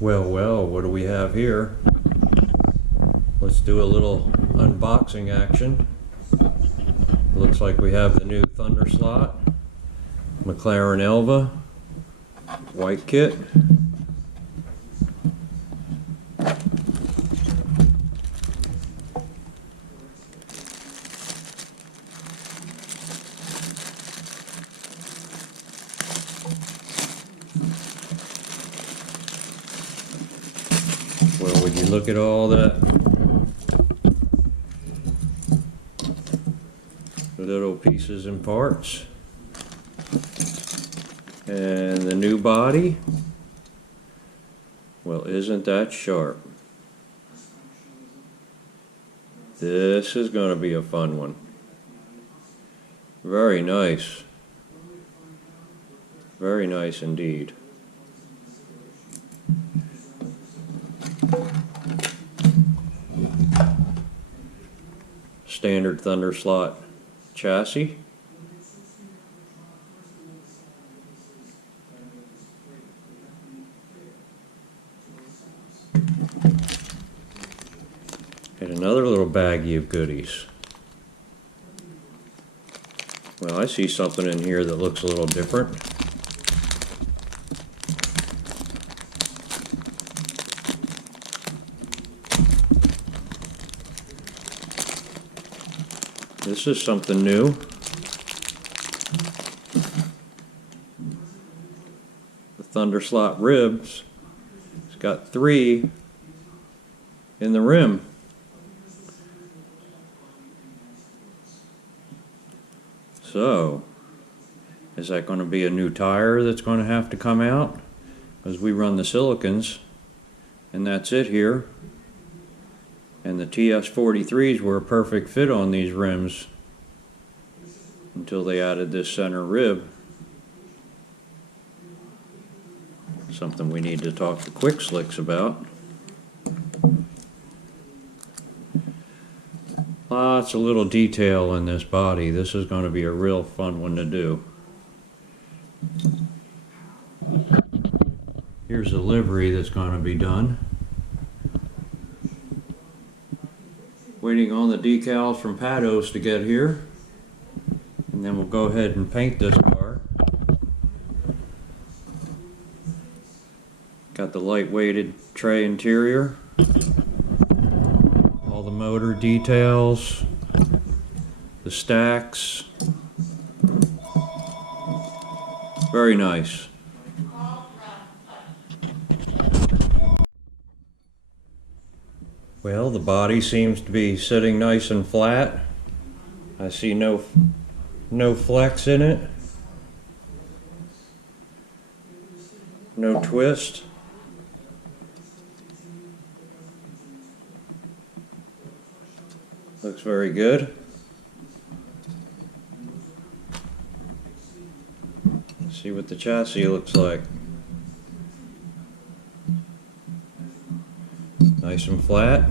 Well, what do we have here? Let's do a little unboxing action. Looks like we have the new ThunderSlot, Mclaren Elva, white kit. Well, would you look at all that little pieces and parts, and the new body. Well, isn't that sharp? This is going to be a fun one. Very nice. Very nice indeed. Standard ThunderSlot chassis. And another little baggie of goodies. Well, I see something in here that looks a little different. This is something new. The ThunderSlot ribs. It's got 3 in the rim. So, is that going to be a new tire that's going to have to come out? Because we run the silicons, and that's it here. And the TS43s were a perfect fit on these rims until they added this center rib. Something we need to talk to Quick Slicks about. Lots of little detail in this body. This is going to be a real fun one to do. Here's a livery that's going to be done. Waiting on the decals from Pados to get here, and then we'll go ahead and paint this car. Got the light-weighted tray interior, all the motor details, the stacks. Very nice. Well, the body seems to be sitting nice and flat. I see no flex in it. No twist. Looks very good. Let's see what the chassis looks like. Nice and flat.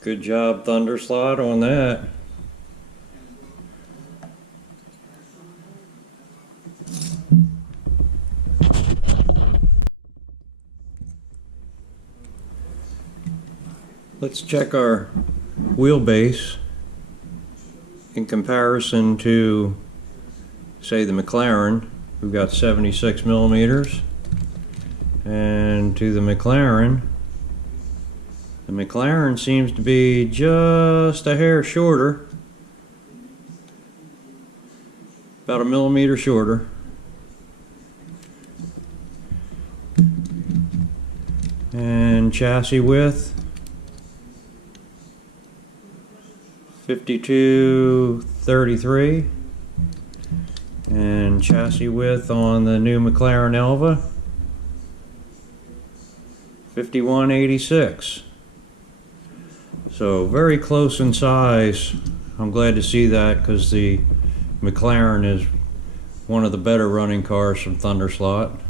Good job, ThunderSlot, on that. Let's check our wheelbase in comparison to, say, the Mclaren. We've got 76 millimeters. And to the Mclaren seems to be just a hair shorter, about a millimeter shorter. And chassis width 5233, and chassis width on the new Mclaren Elva 5186. So very close in size. I'm glad to see that because the Mclaren is one of the better running cars from ThunderSlot.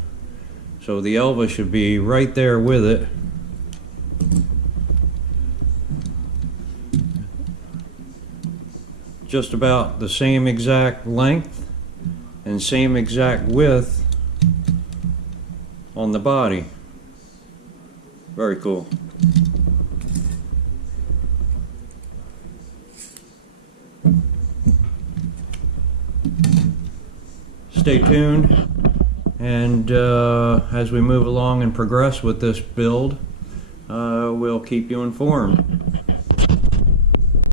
So the Elva should be right there with it. Just about the same exact length and same exact width on the body. Very cool. Stay tuned, and as we move along and progress with this build, we'll keep you informed.